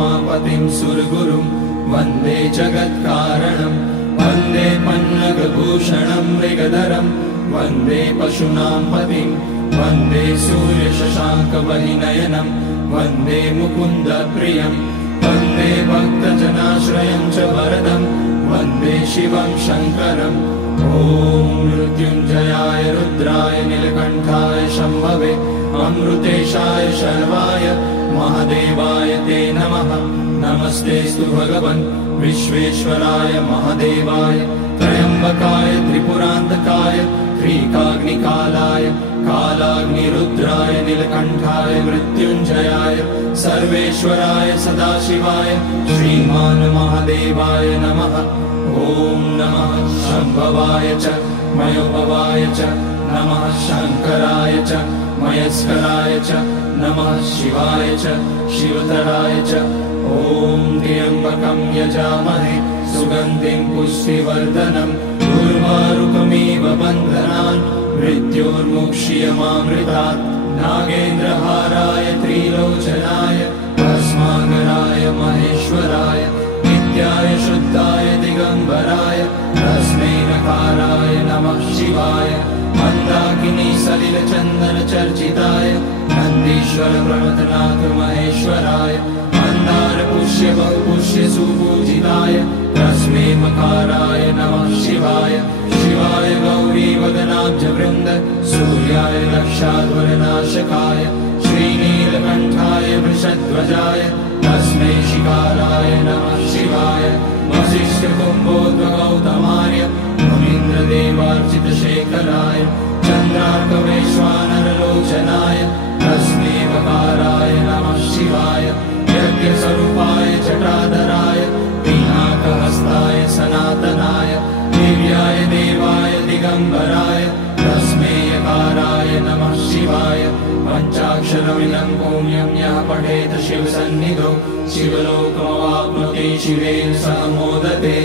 उमापतिं सुरगुरुं वन्दे जगत्कारणं वन्दे पन्नगभूषणं मृगधरं वन्दे पशूनां पतिं वन्दे सूर्यशशाङ्कवहिनयनं वन्दे मुकुन्दप्रियं वन्दे भक्तजनाश्रयं च वरदं वन्दे शिवं शङ्करम् ॐ मृत्युञ्जयाय रुद्राय नीलकण्ठाय शम्भवे अमृतेशाय शर्वाय महादेवाय ते नमः। नमस्तेऽस्तु भगवन् विश्वेश्वराय महादेवाय त्र्यम्बकाय त्रिपुरान्तकाय त्रिकाग्निकालाय कालाग्निरुद्राय नीलकण्ठाय मृत्युञ्जयाय सर्वेश्वराय सदाशिवाय श्रीमान् महादेवाय नमः। ॐ नमः शम्भवाय च मयोभवाय च नमः शङ्कराय च मयस्कराय च नमः शिवाय च शिवतराय च ॐ त्र्यम्बकं यजामहे सुगन्धिं पुष्टिवर्धनम् उर्वारुकमिव बन्धनान् मृत्योर्मुक्ष्यमामृतात् नागेन्द्रहाराय त्रिलोचनाय भस्माङ्गराय महेश्वराय नित्याय शुद्धाय दिगम्बराय तस्मै नकाराय नमः शिवाय मन्दाकिनी सलिलचन्दनचर्चिताय नन्दीश्वर प्रमथनाथ महेश्वराय मन्दारपुष्य बहुपुष्य सुपूजिताय तस्मै मकाराय नमः शिवाय शिवाय गौरीवदनाब्जवृन्द सूर्याय रक्षाध्वरनाशकाय श्रीनीलकण्ठाय वृषध्वजाय तस्मै शिकाराय नमः शिवाय वसिष्ठकुम्भोद्भगौतमार्य मुनीन्द्रदेवार्चितशेखराय चन्द्रार्कवैश्वानरलोचनाय तस्मै वकाराय नमः शिवाय यज्ञस्वरूपाय जटाधराय पिनाकहस्ताय सनातनाय दिव्याय देवाय दिगम्बराय तस्मै यकाराय नमः शिवाय पञ्चाक्षरमिदं पुण्यं यः पठेत शिवसन्निधौ शिवलोकमवाप्नोति शिवेन सह मोदते।